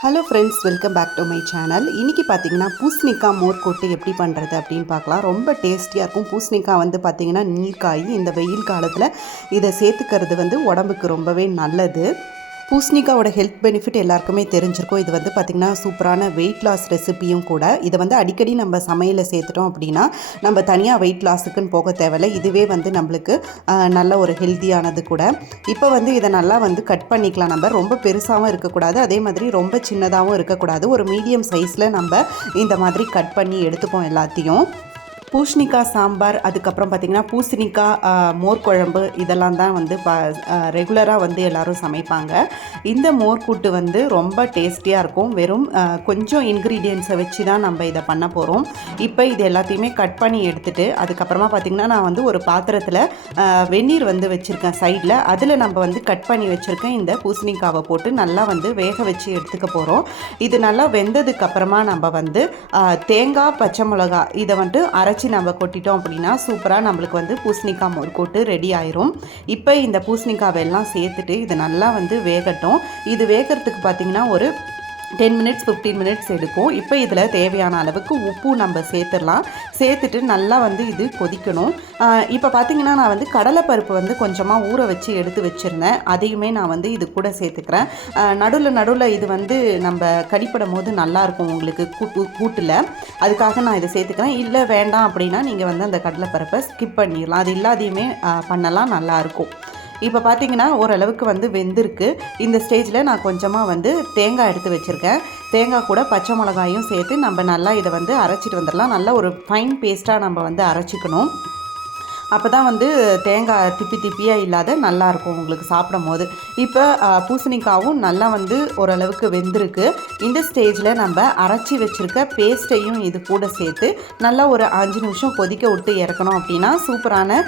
Hello friends welcome back to my channel இன்றைக்கி பார்த்தீங்கன்னா பூசணிக்காய் மோர் கொட்டு எப்படி பண்ணுறது அப்படின்னு பார்க்கலாம். ரொம்ப டேஸ்டியாக இருக்கும். பூசணிக்காய் வந்து பார்த்திங்கன்னா நீர்க்காய் இந்த வெயில் காலத்தில் இதை சேர்த்துக்கிறது வந்து உடம்புக்கு ரொம்பவே நல்லது. பூஸ்னிக்காவோட ஹெல்த் பெனிஃபிட் எல்லாருக்குமே தெரிஞ்சிருக்கும். இது வந்து பார்த்திங்கன்னா சூப்பரான வெயிட் லாஸ் ரெசிபியும் கூட. இதை வந்து அடிக்கடி நம்ம சமையலில் சேர்த்துட்டோம் அப்படின்னா நம்ம தனியாக வெயிட் லாஸுக்குன்னு போக தேவையில்லை. இதுவே வந்து நம்மளுக்கு நல்ல ஒரு ஹெல்த்தியானது கூட. இப்போ வந்து இதை நல்லா வந்து கட் பண்ணிக்கலாம். நம்ம ரொம்ப பெருசாகவும் இருக்கக்கூடாது. அதே மாதிரி ரொம்ப சின்னதாகவும் இருக்கக்கூடாது. ஒரு மீடியம் சைஸில் நம்ம இந்த மாதிரி கட் பண்ணி எடுத்துப்போம் எல்லாத்தையும். பூஷணிக்காய் சாம்பார் அதுக்கப்புறம் பார்த்திங்கன்னா பூசணிக்காய் மோர் குழம்பு இதெல்லாம் தான் வந்து ப ரெகுலராக வந்து எல்லோரும் சமைப்பாங்க. இந்த மோர் கூட்டு வந்து ரொம்ப டேஸ்டியாக இருக்கும். வெறும் கொஞ்சம் இன்க்ரீடியன்ஸை வச்சு தான் நம்ம இதை பண்ண போகிறோம் இப்போ இது எல்லாத்தையுமே கட் பண்ணி எடுத்துகிட்டு அதுக்கப்புறமா பார்த்திங்கன்னா நான் வந்து ஒரு பாத்திரத்தில் வெந்நீர் வந்து வச்சுருக்கேன் சைடில் அதில் நம்ம வந்து கட் பண்ணி வச்சுருக்கேன் இந்த பூசணிக்காவை போட்டு நல்லா வந்து வேக வச்சு எடுத்துக்க போகிறோம் இது நல்லா வெந்ததுக்கப்புறமா நம்ம வந்து தேங்காய் பச்சை மிளகா இதை வந்துட்டு அரைச்சி நம்ம கொட்டிட்டோம் அப்படின்னா சூப்பராக நம்மளுக்கு வந்து பூசணிக்காய் மோர் கூட்டு ரெடி ஆயிரும். இப்போ இந்த பூசணிக்காவை எல்லாம் சேர்த்துட்டு இது நல்லா வந்து வேகட்டும். இது வேகிறதுக்கு பார்த்தீங்கன்னா ஒரு டென் மினிட்ஸ் ஃபிஃப்டீன் மினிட்ஸ் எடுக்கும். இப்போ இதில் தேவையான அளவுக்கு உப்பு நம்ம சேர்த்துடலாம். சேர்த்துட்டு நல்லா வந்து இது கொதிக்கணும். இப்போ பார்த்தீங்கன்னா நான் வந்து கடலைப்பருப்பு வந்து கொஞ்சமாக ஊற வச்சு எடுத்து வச்சுருந்தேன். அதையுமே நான் வந்து இது கூட சேர்த்துக்கிறேன். நடுவில் நடுவில் இது வந்து நம்ம கடிப்படும் போது நல்லாயிருக்கும் உங்களுக்கு கூட்டு கூட்டில். அதுக்காக நான் இதை சேர்த்துக்கிறேன். இல்லை வேண்டாம் அப்படின்னா நீங்கள் வந்து அந்த கடலைப்பருப்பை ஸ்கிப் பண்ணிடலாம். அது இல்லாதையுமே பண்ணலாம். நல்லாயிருக்கும் இப்போ பார்த்தீங்கன்னா ஓரளவுக்கு வந்து வெந்திருக்கு. இந்த ஸ்டேஜில் நான் கொஞ்சமாக வந்து தேங்காய் எடுத்து வச்சுருக்கேன். தேங்காய் கூட பச்சை மிளகாயும் சேர்த்து நம்ம நல்லா இதை வந்து அரைச்சிட்டு வந்துடலாம். நல்லா ஒரு ஃபைன் பேஸ்ட்டாக நம்ம வந்து அரைச்சிக்கணும். அப்போ தான் வந்து தேங்காய் திப்பி திப்பியாக இல்லாத நல்லாயிருக்கும் உங்களுக்கு சாப்பிடும் போது இப்போ பூசணிக்காவும் நல்லா வந்து ஓரளவுக்கு வெந்திருக்கு. இந்த ஸ்டேஜில் நம்ம அரைச்சி வச்சுருக்க பேஸ்ட்டையும் இது கூட சேர்த்து நல்லா ஒரு அஞ்சு நிமிஷம் கொதிக்க விட்டு இறக்கணும் அப்படின்னா சூப்பரான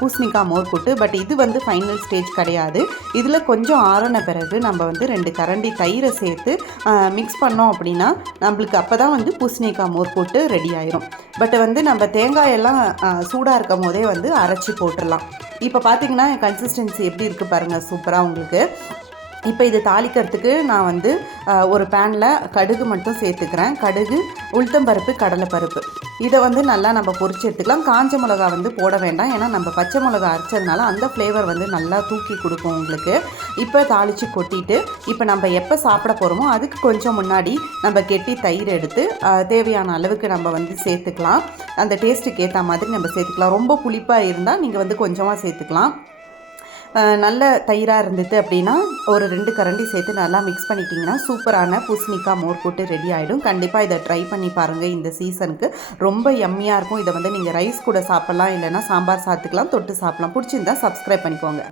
பூசணிக்காய் மோர் கூட்டு. பட் இது வந்து ஃபைனல் ஸ்டேஜ் கிடையாது. இதில் கொஞ்சம் ஆறின பிறகு நம்ம வந்து ரெண்டு கரண்டி தயிரை சேர்த்து மிக்ஸ் பண்ணோம் அப்படின்னா நம்மளுக்கு அப்போ தான் வந்து பூசணிக்காய் மோர் போட்டு ரெடி ஆயிரும். பட் வந்து நம்ம தேங்காயெல்லாம் சூடாக இருக்கும் போதே வந்து அரைச்சி போட்டுடலாம் இப்போ பார்த்தீங்கன்னா கன்சிஸ்டன்சி எப்படி இருக்குது பாருங்கள் சூப்பராக உங்களுக்கு. இப்போ இது தாளிக்கிறதுக்கு நான் வந்து ஒரு பேனில் கடுகு மட்டும் சேர்த்துக்கிறேன். கடுகு உளுத்தம்பருப்பு கடலைப்பருப்பு இதை வந்து நல்லா நம்ம பொறிச்சு எடுத்துக்கலாம். காஞ்ச மிளகா வந்து போட வேண்டாம். ஏன்னா நம்ம பச்சை மிளகா அரைச்சதுனால அந்த ஃப்ளேவர் வந்து நல்லா தூக்கி கொடுக்கும் உங்களுக்கு. இப்போ தாளித்து கொட்டிட்டு இப்போ நம்ம எப்போ சாப்பிட போகிறோமோ அதுக்கு கொஞ்சம் முன்னாடி நம்ம கெட்டி தயிர் எடுத்து தேவையான அளவுக்கு நம்ம வந்து சேர்த்துக்கலாம். அந்த டேஸ்ட்டுக்கு ஏற்ற மாதிரி நம்ம சேர்த்துக்கலாம். ரொம்ப புளிப்பாக இருந்தால் நீங்கள் வந்து கொஞ்சமாக சேர்த்துக்கலாம். நல்ல தயிராக இருந்தது அப்படின்னா ஒரு ரெண்டு கரண்டி சேர்த்து நல்லா மிக்ஸ் பண்ணிட்டீங்கன்னா சூப்பரான பூசணிக்காய் மோர் போட்டு ரெடி ஆகிடும் கண்டிப்பாக இதை ட்ரை பண்ணி பாருங்கள் இந்த சீசனுக்கு ரொம்ப எம்மியாக இருக்கும். இதை வந்து நீங்கள் ரைஸ் கூட சாப்பிட்லாம் இல்லைன்னா சாம்பார் சாத்துக்கலாம் தொட்டு சாப்பிட்லாம். பிடிச்சிருந்தா சப்ஸ்கிரைப் பண்ணிக்கோங்க.